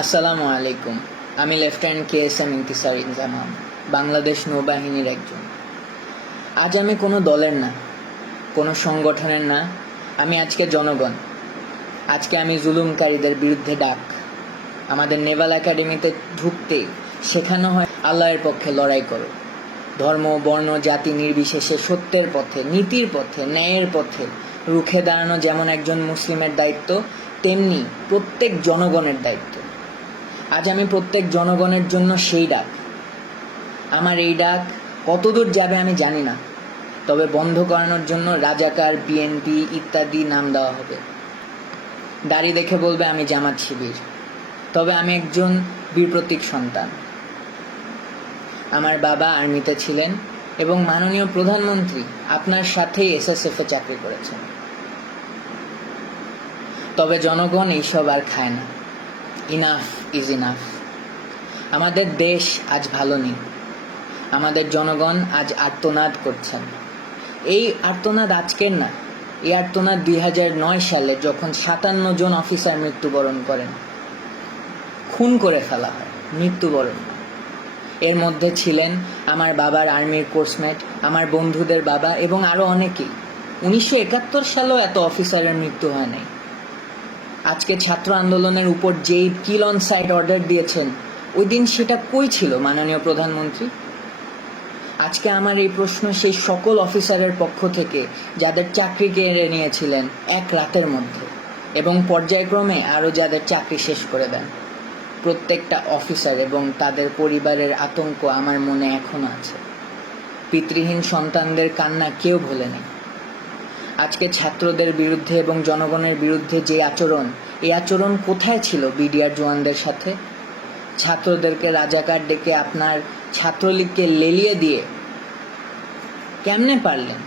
আসসালামু আলাইকুম। আমি লেফটেন্যান্ট KSM ইন্তিসার জামান, বাংলাদেশ নৌবাহিনীর একজন। আজ আমি কোনো দলের না, কোনো সংগঠনের না, আমি আজকে জনগণ। আজকে আমি জুলুমকারীদের বিরুদ্ধে ডাক। আমাদের নেভাল একাডেমিতে ঢুকতেই শেখানো হয় আল্লাহর পক্ষে লড়াই করো। ধর্ম, বর্ণ, জাতি নির্বিশেষে সত্যের পথে, নীতির পথে, ন্যায়ের পথে রুখে দাঁড়ানো যেমন একজন মুসলিমের দায়িত্ব, তেমনি প্রত্যেক জনগণের দায়িত্ব। আজ আমি প্রত্যেক জনগণের জন্য সেই ডাক। আমার এই ডাক কতদূর যাবে আমি জানি না, তবে বন্ধ করানোর জন্য রাজাকার, BNP ইত্যাদি নাম দেওয়া হবে। দাড়ি দেখে বলবে আমি জামাত শিবির, তবে আমি একজন বীর প্রতীক সন্তান। আমার বাবা আর্মিতে ছিলেন এবং মাননীয় প্রধানমন্ত্রী আপনার সাথেই SSF-এ চাকরি করেছেন। তবে জনগণ এইসব আর খায় না। Enough is enough. আমাদের দেশ আজ ভালো নেই। আমাদের জনগণ আজ আর্তনাদ করছেন। এই আর্তনাদ আজকের না, এই আর্তনাদ 2009 সালে যখন 57 জন অফিসার মৃত্যুবরণ করেন, খুন করে ফেলা হয়, মৃত্যুবরণ। এর মধ্যে ছিলেন আমার বাবার আর্মির কোর্সমেট, আমার বন্ধুদের বাবা এবং আরও অনেকেই। 1971 সালেও এত অফিসারের মৃত্যু হয় নাই। আজকে ছাত্র আন্দোলনের উপর যেই কিল অন সাইট অর্ডার দিয়েছেন, ওই দিন সেটা কই ছিল মাননীয় প্রধানমন্ত্রী? আজকে আমার এই প্রশ্ন সেই সকল অফিসারের পক্ষ থেকে যাদের চাকরি কেড়ে নিয়েছিলেন এক রাতের মধ্যে, এবং পর্যায়ক্রমে আরও যাদের চাকরি শেষ করে দেন। প্রত্যেকটা অফিসার এবং তাদের পরিবারের আতঙ্ক আমার মনে এখনো আছে। পিতৃহীন সন্তানদের কান্না কেউ ভোলে নেই। আজকে ছাত্রদের বিরুদ্ধে এবং জনগণের বিরুদ্ধে যে আচরণ, এই আচরণ কোথায় ছিল BDR জওয়ানদের সাথে? ছাত্রদেরকে রাজাকার ডেকে আপনার ছাত্রলীগকে লেলিয়ে দিয়ে কেমনে পারলেন?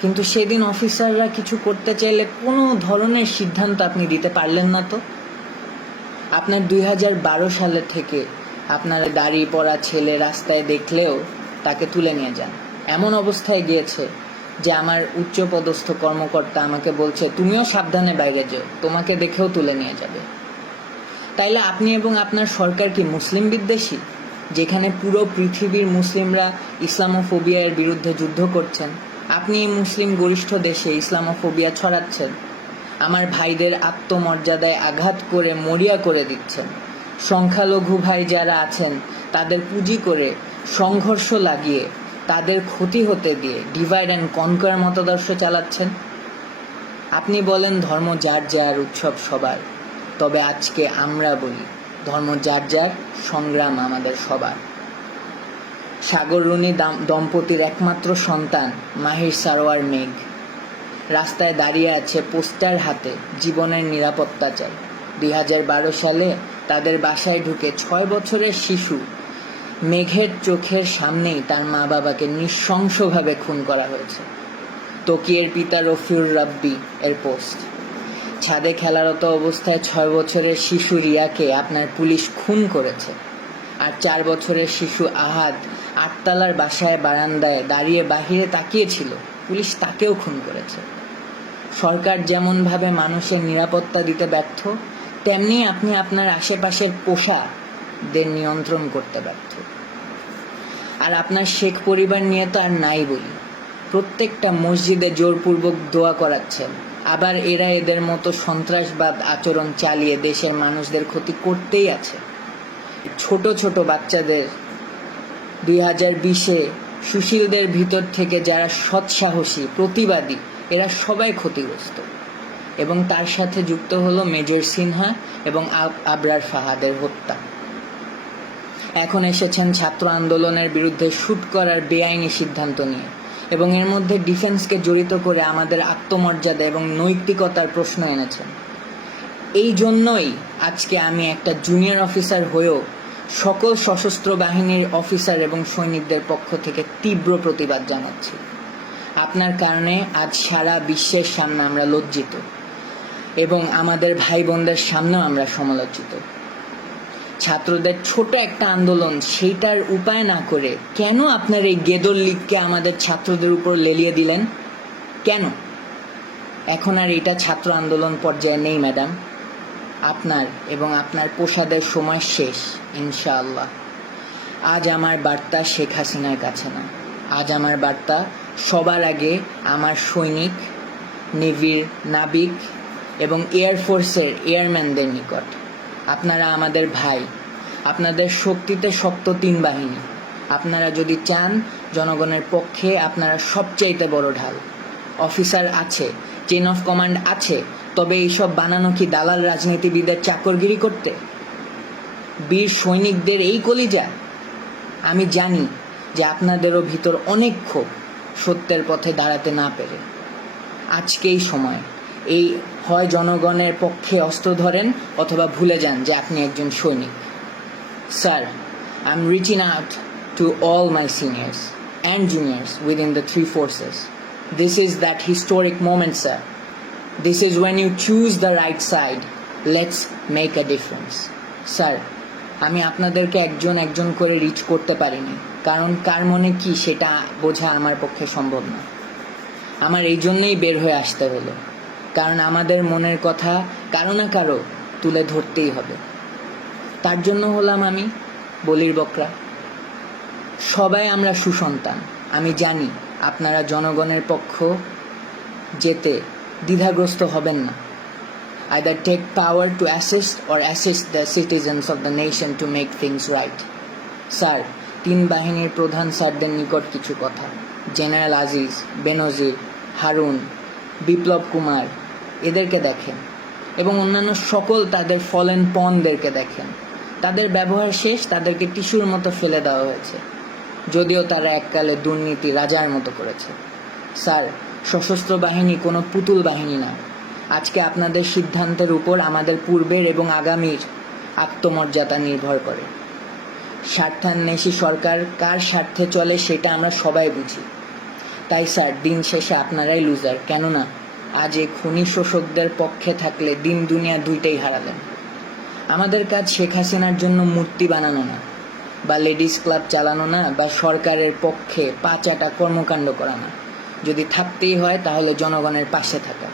কিন্তু সেদিন অফিসাররা কিছু করতে চাইলে কোনো ধরনের সিদ্ধান্ত আপনি দিতে পারলেন না। তো আপনার 2012 সালের থেকে আপনার দাড়ি পরা ছেলে রাস্তায় দেখলেও তাকে তুলে নিয়ে যান। এমন অবস্থায় গিয়েছে যে আমার উচ্চপদস্থ কর্মকর্তা আমাকে বলছে তুমিও সাবধানে বাইরে যাও, তোমাকে দেখেও তুলে নিয়ে যাবে। তাইলে আপনি এবং আপনার সরকার কি মুসলিম বিদ্বেষী? যেখানে পুরো পৃথিবীর মুসলিমরা ইসলামোফোবিয়ার বিরুদ্ধে যুদ্ধ করছেন, আপনি এই মুসলিম গরিষ্ঠ দেশে ইসলামোফোবিয়া ছড়াচ্ছেন। আমার ভাইদের আত্মমর্যাদায় আঘাত করে মরিয়া করে দিচ্ছেন। সংখ্যালঘু ভাই যারা আছেন তাদের পুঁজি করে সংঘর্ষ লাগিয়ে তাদের ক্ষতি হতে দিয়ে ডিভাইড অ্যান্ড কনকার মতাদর্শ চালাচ্ছেন। আপনি বলেন ধর্ম যার যার, উৎসব সবার, তবে আজকে আমরা বলি ধর্ম যার যার, সংগ্রাম আমাদের সবার। সাগর রুনি দম্পতির একমাত্র সন্তান মাহির সারোয়ার মেঘ রাস্তায় দাঁড়িয়ে আছে পোস্টার হাতে, জীবনের নিরাপত্তা চাই। 2012 সালে তাদের বাসায় ঢুকে 6 বছরের শিশু মেঘের চোখের সামনেই তার মা বাবাকে নৃশংসভাবে খুন করা হয়েছে। তকিয়ের পিতা রফিউর রাব্বি এর পোস্ট। ছাদে খেলারত অবস্থায় 6 বছরের শিশু রিয়াকে আপনার পুলিশ খুন করেছে। আর 4 বছরের শিশু আহাদ 8তলার বাসায় বারান্দায় দাঁড়িয়ে বাহিরে তাকিয়েছিল, পুলিশ তাকেও খুন করেছে। সরকার যেমনভাবে মানুষের নিরাপত্তা দিতে ব্যর্থ, তেমনি আপনি আপনার আশেপাশের পোষাদের নিয়ন্ত্রণ করতে ব্যর্থ। আর আপনার শেখ পরিবার নিয়ে তো আর নাই বলি। প্রত্যেকটা মসজিদে জোরপূর্বক দোয়া করাচ্ছেন, আবার এরা এদের মতো সন্ত্রাসবাদ আচরণ চালিয়ে দেশের মানুষদের ক্ষতি করতেই আছে। ছোট ছোট বাচ্চাদের 2020-এ সুশীলদের ভিতর থেকে যারা সৎসাহসী প্রতিবাদী, এরা সবাই ক্ষতিগ্রস্ত। এবং তার সাথে যুক্ত হলো মেজর সিনহা এবং আবরার ফাহাদের হত্যা। এখন এসেছেন ছাত্র আন্দোলনের বিরুদ্ধে শুট করার বেআইনি সিদ্ধান্ত নিয়ে, এবং এর মধ্যে ডিফেন্সকে জড়িত করে আমাদের আত্মমর্যাদা এবং নৈতিকতার প্রশ্ন এনেছেন। এই জন্যই আজকে আমি একটা জুনিয়র অফিসার হয়েও সকল সশস্ত্র বাহিনীর অফিসার এবং সৈনিকদের পক্ষ থেকে তীব্র প্রতিবাদ জানাচ্ছি। আপনার কারণে আজ সারা বিশ্বের সামনে আমরা লজ্জিত, এবং আমাদের ভাই বোনদের সামনেও আমরা সমালোচিত। ছাত্রদের ছোট একটা আন্দোলন, সেইটার উপায় না করে কেন আপনার এই গেদর লীগকে আমাদের ছাত্রদের উপর লেলিয়ে দিলেন? কেন? এখন আর এটা ছাত্র আন্দোলন পর্যায়ে নেই ম্যাডাম। আপনার এবং আপনার প্রসাদের সময় শেষ ইনশাআল্লাহ। আজ আমার বার্তা শেখ হাসিনার কাছে না, আজ আমার বার্তা সবার আগে আমার সৈনিক, নেভির নাবিক এবং এয়ারফোর্সের এয়ারম্যানদের নিকট। আপনারা আমাদের ভাই, আপনাদের শক্তিতে শক্ত 3 বাহিনী। আপনারা যদি চান জনগণের পক্ষে, আপনারা সবচাইতে বড় ঢাল। অফিসার আছে, চেইন অফ কমান্ড আছে, তবে এইসব বানানো কি দালাল রাজনীতিবিদের চাকরগিরি করতে? বীর সৈনিকদের এই কলিজা? আমি জানি যে আপনাদেরও ভিতর অনেক ক্ষোভ, সত্যের পথে দাঁড়াতে না পেরে। আজকেই সময়, এই হয় জনগণের পক্ষে অস্ত্র ধরেন অথবা ভুলে যান যে আপনি একজন সৈনিক। Sir, I am reaching out to all my seniors and juniors within the 3 forces. This is that historic moment, sir. This is when you choose the right side. Let's make a difference. Sir, আমি আপনাদেরকে একজন একজন করে rich করতে পারিনি, কারণ কার মনে কি সেটা বোঝা আমার পক্ষে সম্ভব না। আমার এই জন্যই বের হয়ে আসতে হলো, কারণ আমাদের মনের কথা কারো না কারো তুলে ধরতেই হবে। তার জন্য হলাম আমি বলির বকরা। সবাই আমরা সুসন্তান। আমি জানি আপনারা জনগণের পক্ষ যেতে দ্বিধাগ্রস্ত হবেন না। Either take power to assist the citizens of the nation to make things right. Sir, 3 বাহিনীর প্রধান স্যারদের নিকট কিছু কথা। জেনারেল আজিজ, বেনজির, হারুন, বিপ্লব কুমার, এদেরকে দেখেন এবং অন্যান্য সকল তাদের ফলেন পনদেরকে দেখেন। তাদের ব্যবহার শেষ, তাদেরকে টিস্যুর মতো ফেলে দেওয়া হয়েছে, যদিও তারা এককালে দুর্নীতি রাজার মতো করেছে। স্যার, সশস্ত্র বাহিনী কোনো পুতুল বাহিনী না। আজকে আপনাদের সিদ্ধান্তের উপর আমাদের পূর্বের এবং আগামীর আত্মমর্যাদা নির্ভর করে। স্বার্থান্বেষী সরকার কার স্বার্থে চলে সেটা আমরা সবাই বুঝি। তাই স্যার, দিন শেষে আপনারাই লুজার। কেননা আজ এই খুনি শোষকদের পক্ষে থাকলে দিন দুনিয়া দুইটাই হারালেন। আমাদের কাজ শেখ হাসিনার জন্য মূর্তি বানানো না, বা লেডিস ক্লাব চালানো না, বা সরকারের পক্ষে পাচাটা কর্মকাণ্ড করা না। যদি থাকতেই হয় তাহলে জনগণের পাশে থাকা।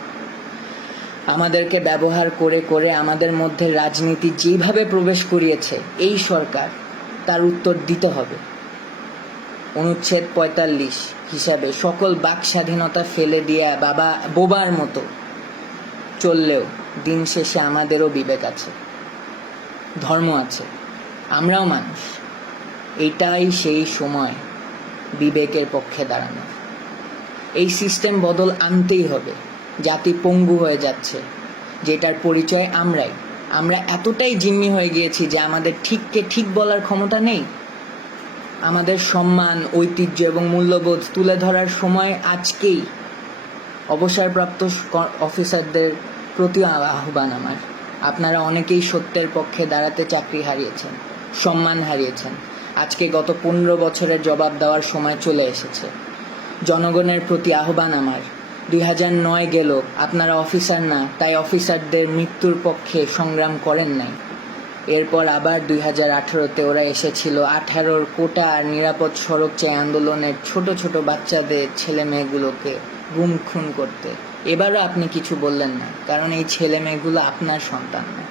আমাদেরকে ব্যবহার করে করে আমাদের মধ্যে রাজনীতি যেভাবে প্রবেশ করিয়েছে এই সরকার, তার উত্তর দিতে হবে। অনুচ্ছেদ 45 হিসাবে সকল বাক স্বাধীনতা ফেলে দিয়ে বোবার মতো চললেও দিন শেষে আমাদেরও বিবেক আছে, ধর্ম আছে, আমরাও মানুষ। এটাই সেই সময় বিবেকের পক্ষে দাঁড়ানো। এই সিস্টেম বদল আনতেই হবে। জাতি পঙ্গু হয়ে যাচ্ছে, যেটার পরিচয় আমরাই। আমরা এতটাই জিম্মি হয়ে গিয়েছি যে আমাদের ঠিককে ঠিক বলার ক্ষমতা নেই। আমাদের সম্মান, ঐতিহ্য এবং মূল্যবোধ তুলে ধরার সময় আজকেই। অবসরপ্রাপ্ত অফিসারদের প্রতি আহ্বান আমার, আপনারা অনেকেই সত্যের পক্ষে দাঁড়াতে চাকরি হারিয়েছেন, সম্মান হারিয়েছেন। আজকে গত 15 বছরের জবাব দেওয়ার সময় চলে এসেছে। জনগণের প্রতি আহ্বান আমার, 2009 গেল, আপনারা অফিসার না, তাই অফিসারদের মৃত্যুর পক্ষে সংগ্রাম করেন নাই। এরপর আবার 2018-তে ওরা এসেছিল 18-র কোটা আর নিরাপদ সড়ক চাই আন্দোলনের ছোট ছোট বাচ্চাদের, ছেলে মেয়েগুলোকে গুম খুন করতে। এবারও আপনি কিছু বললেন না, কারণ এই ছেলে মেয়েগুলো আপনার সন্তান না।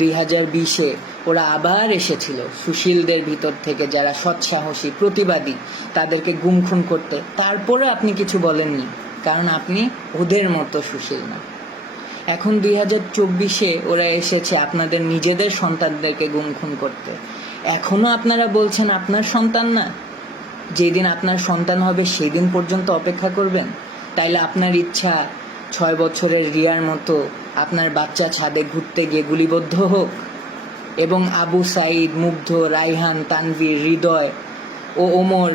2020-এ ওরা আবার এসেছিল সুশীলদের ভিতর থেকে, যারা সৎসাহসী প্রতিবাদী, তাদেরকে গুম খুন করতে। তারপরে আপনি কিছু বলেননি, কারণ আপনি ওদের মতো সুশীল না। এখন 2024-এ ওরা এসেছে আপনাদের নিজেদের সন্তানদেরকে গুম খুন করতে। এখনো আপনারা বলছেন আপনার সন্তান না? যেদিন আপনার সন্তান হবে সেদিন পর্যন্ত অপেক্ষা করবেন? তাইলে আপনার ইচ্ছা 6 বছরের রিয়ার মতো আপনার বাচ্চা ছাদে ঘুরতে গিয়ে গুলিবদ্ধ হোক, এবং আবু সাইদ, মুগ্ধ, রাইহান, তানভীর, হৃদয় ও ওমর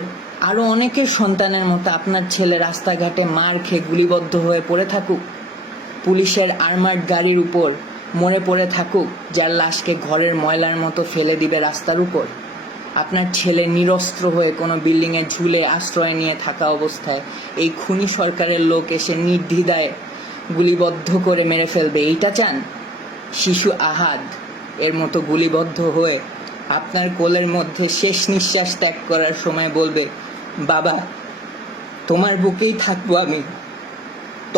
আরও অনেকের সন্তানের মতো আপনার ছেলে রাস্তাঘাটে মার খেয়ে গুলিবদ্ধ হয়ে পড়ে থাকুক, পুলিশের আর্মার্ড গাড়ির উপর মরে পড়ে থাকুক, যার লাশকে ঘরের ময়লার মতো ফেলে দিবে রাস্তার উপর। আপনার ছেলে নিরস্ত্র হয়ে কোনো বিল্ডিংয়ে ঝুলে আশ্রয় নিয়ে থাকা অবস্থায় এই খুনি সরকারের লোক এসে নির্দ্বিধায় গুলিবদ্ধ করে মেরে ফেলবে, এইটা চান? শিশু আহাদ এর মতো গুলিবদ্ধ হয়ে আপনার কোলের মধ্যে শেষ নিঃশ্বাস ত্যাগ করার সময় বলবে, বাবা তোমার বুকেই থাকবো আমি,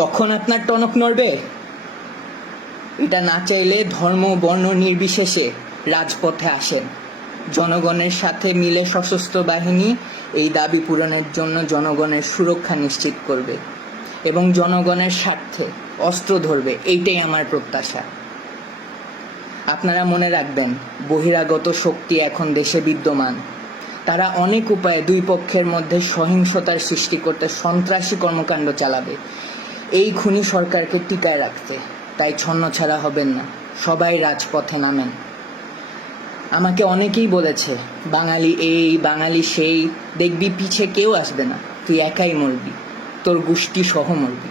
তখন আপনার টনক নড়বে? এটা না চাইলে ধর্ম বর্ণ নির্বিশেষে রাজপথে আসেন। জনগণের সাথে মিলে সশস্ত্র বাহিনী এই দাবি পূরণের জন্য জনগণের সুরক্ষা নিশ্চিত করবে এবং জনগণের স্বার্থে অস্ত্র ধরবে, এইটাই আমার প্রত্যাশা। আপনারা মনে রাখবেন, বহিরাগত শক্তি এখন দেশে বিদ্যমান। তারা অনেক উপায়ে দুই পক্ষের মধ্যে সহিংসতার সৃষ্টি করতে সন্ত্রাসী কর্মকাণ্ড চালাবে এই খুনি সরকারকে টিকায় রাখতে। তাই ছন্নছাড়া হবেন না, সবাই রাজপথে নামেন। আমাকে অনেকেই বলেছে, বাঙালি এই বাঙালি সেই, দেখবি পিছে কেউ আসবে না, তুই একাই মরবি, তোর গোষ্ঠী সহ মরবি।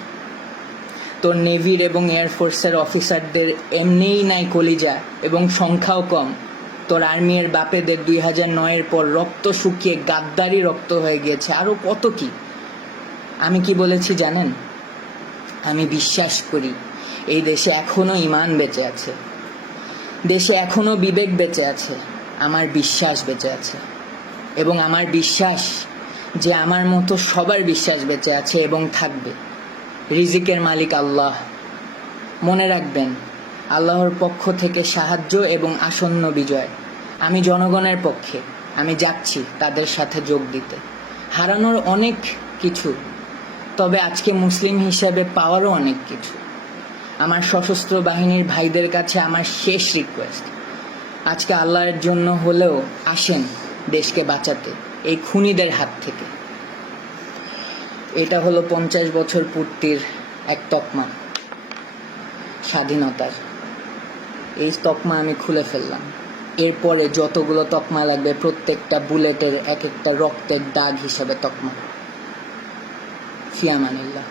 তোর নেভির এবং এয়ারফোর্সের অফিসারদের এমনিই নাই কলিজা এবং সংখ্যাও কম। তোর আর্মির বাপেদের 2009-এর পর রক্ত শুকিয়ে গাদ্দারি রক্ত হয়ে গিয়েছে, আরও কত কি। আমি কি বলেছি জানেন? আমি বিশ্বাস করি এই দেশে এখনো ঈমান বেঁচে আছে, দেশে এখনো বিবেক বেঁচে আছে, আমার বিশ্বাস বেঁচে আছে। এবং আমার বিশ্বাস যে আমার মতো সবার বিশ্বাস বেঁচে আছে এবং থাকবে। রিজিকের মালিক আল্লাহ। মনে রাখবেন, আল্লাহর পক্ষ থেকে সাহায্য এবং আসন্ন বিজয়। আমি জনগণের পক্ষে, আমি যাচ্ছি তাদের সাথে যোগ দিতে। হারানোর অনেক কিছু, তবে আজকে মুসলিম হিসেবে পাওয়ারও অনেক কিছু। আমার সশস্ত্র বাহিনীর ভাইদের কাছে আমার শেষ রিকোয়েস্ট, আজকে আল্লাহর জন্য হলেও আসেন দেশকে বাঁচাতে এই খুনিদের হাত থেকে। এটা হলো 50 বছর পূর্তির এক তকমা স্বাধীনতার। এই তকমা আমি খুলে ফেললাম। এরপরে যতগুলো তকমা লাগবে প্রত্যেকটা বুলেটের এক একটা রক্তের দাগ হিসেবে তকমা। ফি আমানিল্লাহ।